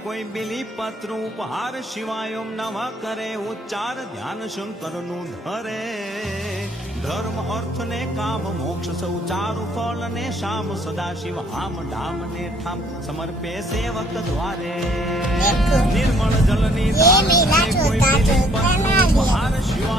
કોઈ બિલી પત્ર ઉપહાર શિવાય ઓમ નમઃ કરે ઉચ્ચાર ધ્યાન શંકરનું ધરે ધર્મ અર્થ ને કામ મોક્ષ સૌ ચારુ ફળ ને શામ સદા શિવ હામ ડામ ને ઠામ સમર્પે સેવક દ્વારે નિર્મળ જલની ધાર કરે કોઈ બિલી પત્ર ઉપહાર શિવાય